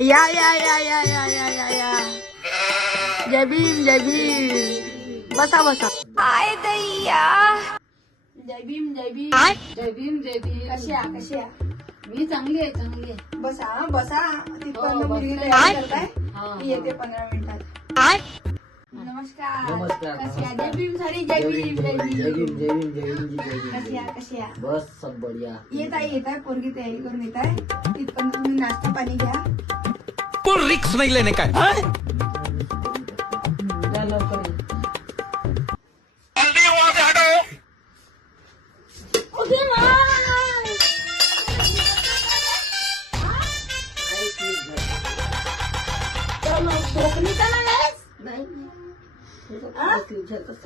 या या या या या या या या जय भीम जय भीम. बसा बसा. आय दैया. जय भीम जय भीम. जय भीम जय भीम. कशी मी चांगली आहे. बसा बसा. तिथपर्यंत हो, मुलगी बसते. तयारी करताय. हा. मी येते 15 मिनिटात. नमस्कार. नमस्कार. कशी आहे? जय भीम साडी. जय भीम जय भीम. जय भीम जय भीम जय भीम जी जय कशी भीम. आहे कशी आहे? बस सब बढ़िया. येत आहे पोरगी तयारी करून येत आहे. तिथपर्यंत तुम्ही नाश्ता पाणी घ्या. कोण रिक्स नाही लेने काय. या लवकर ये.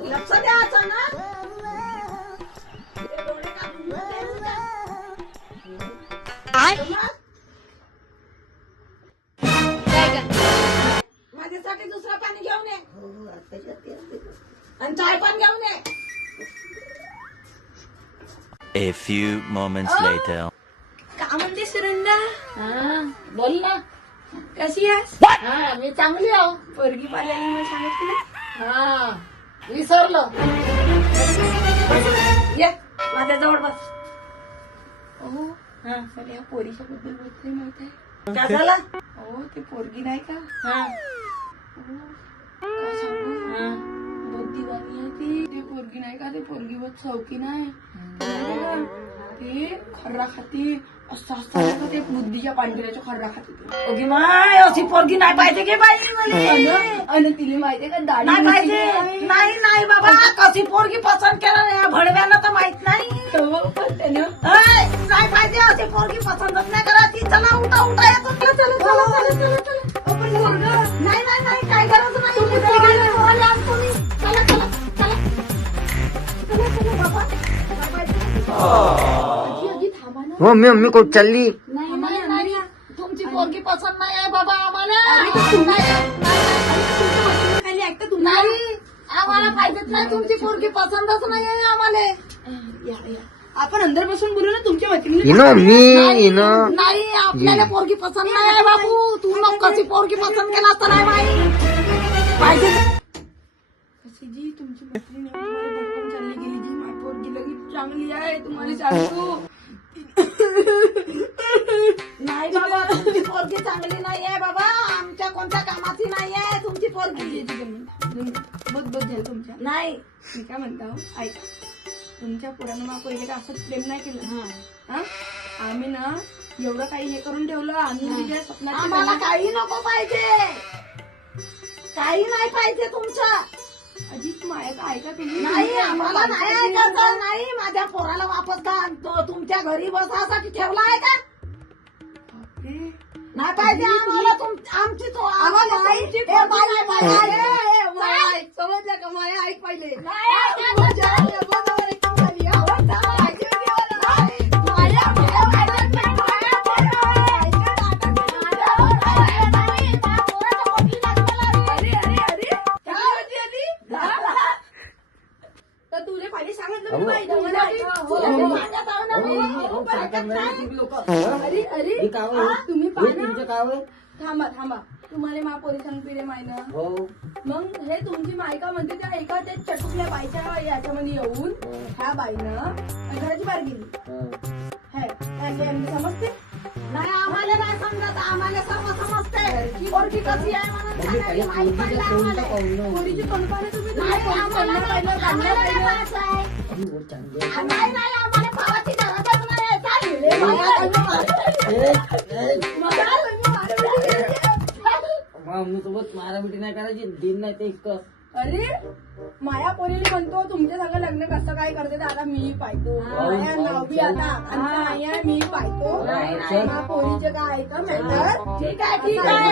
लक्ष द्यायचं ना. माझ्यासाठी दुसरं पाणी घेऊन ये आणि चाय पण घेऊन ये. A few moments later. का म्हणते सुरंदा. हा बोल ना. कशी आहेस. हा मी चांगली आहो. पोरगी पाहिल्याने मला सांगितलं ना. हा विसरलो. ये माझ्या जवळ बस. हो हा सर या पोरीच्या बद्दल बोलते माहित आहे. काय झालं. हो ते पोरगी नाही का. हा काय सांगू. हा बहुत दिवाणी आहे ती. ते पोरगी नाही का. ते पोरगी बहुत शौकीन आहे. ते खर्रा खाती. असं असं ते बुद्धीच्या पांढऱ्याच्या खर्रा खाती ते. ओगी माय अशी पोरगी नाही पाहिजे की बाई मला. आणि तिला माहितीये का दाढी नाही मिशी पाहिजे. नाही नाही बाबा कशी पोरगी पसंत केलं नाही भडव्याला तर माहित नाही. हो, पण त्यानं ऐ, नाही पाहिजे अशी पोरगी पसंतच नाही करायची. चला उठा उठा येतो. नाही नाही नाही काय गरज नाही. तुम्ही पोराला पोराला आण तुम्ही. चला चला चला चला चला बाबा. काय पाहिजे? आजी थांबा ना. हो मी कुठं चालली. नाही नाही नाही तुमची पोरगी पसंत नाही आहे बाबा आम्हाला. खाली ऐकता तुम्ही. नाही आम्हाला पाहिजेच नाही. तुमची पोरगी पसंतच नाही आहे आम्हाला. या या आपण अंदर बसून बोलू ना तुमच्या मैत्रिणी. इनो मी इनो. नाही आपल्याला पोरगी पसंत नाही आहे बाबू. तू मग कशी पोरगी पसंत केला तर नाही बाई पाहिजे. कशी जी तुमची मैत्रीण एवढी तुम्हाला भडकून चालली गेली जी. माझी पोरगी लगेच चांगली आहे तुम्हाला सांगतो. नाही बाबा तुमची पोरगी चांगली नाही आहे बाबा. आमच्या कोणत्या कामाची नाही आहे तुमची पोरगी. बहुत बहुत झालं तुमच्या. नाही मी काय म्हणता हो, ऐका. तुमच्या पोरानं मला पहिले का असं प्रेम नाही केलं. हा आम्ही ना एवढं काही हे करून ठेवलं. आम्ही तिच्या स्वप्नात आम्हाला काही नको पाहिजे. काही नाही पाहिजे तुमचं. अजित माया ऐका तुम्ही. नाही आम्हाला नाही ऐकायचं. नाही माझ्या पोराला वापस का तो तुमच्या घरी बसासाठी ठेवला आहे का. बापरे. नाही पाहिजे आम्हाला आमची तो आम्हाला तुमची पोरगी नाही पाहिजे. समजलं का माया ऐक पहिले. तर तुला पाहिजे सांगितलं मी माहिती अरे अरे तुम्ही पाहा. थांबा थांबा. तुम्हाला मा पोरी सांगते माय ना. हो मग हे तुमची मायका म्हणते त्या एका त्या चटुकल्या बाईच्या याच्यामध्ये येऊन ह्या बाईनं घराची बाहेर गेली. समजते. नाही आम्हाला नाही समजत. आम्हाला सर्व समजते. पोरगी कशी आहे म्हणून सांगायची माहिती पाहिजे आम्हाला. पोरीची तोंड पाहिलं तुम्ही. नाही आम्हाला नाही पाहायचं आहे. नाही नाही आम्हाला पावाची गरजच नाही. सोबत मारामिटी नाही करायची. दिन नाही ते इतकं. अरे माया पोरीला म्हणतो तुमच्या सगळं लग्न कसं काय करते तर आता मी पाहतो. माया नाव बी आता आकांक्षा मी पाहतो. मा पोरीचे काय आहे का मॅटर. ठीक आहे ठीक आहे.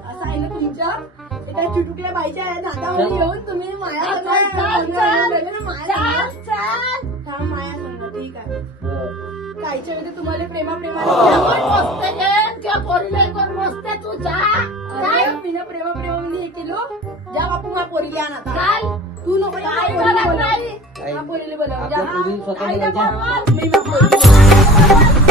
असं आहे ना तुमच्या त्या चिटुकल्या बाईच्या नादावर येऊन तुम्ही माया माया सांगा. ठीक आहे कायच्या वेळी तुम्हाला प्रेमा त्या पोरीला कोण बसते तुझ्या काय मी प्रेमा प्रेमा हे केलो. ज्या बापू मा पोरीला आण आता. काय तू नको काय गरज नाही. पोरी बनव आपल्या पोरी स्वतः आई बनवायच्या. मी पोरी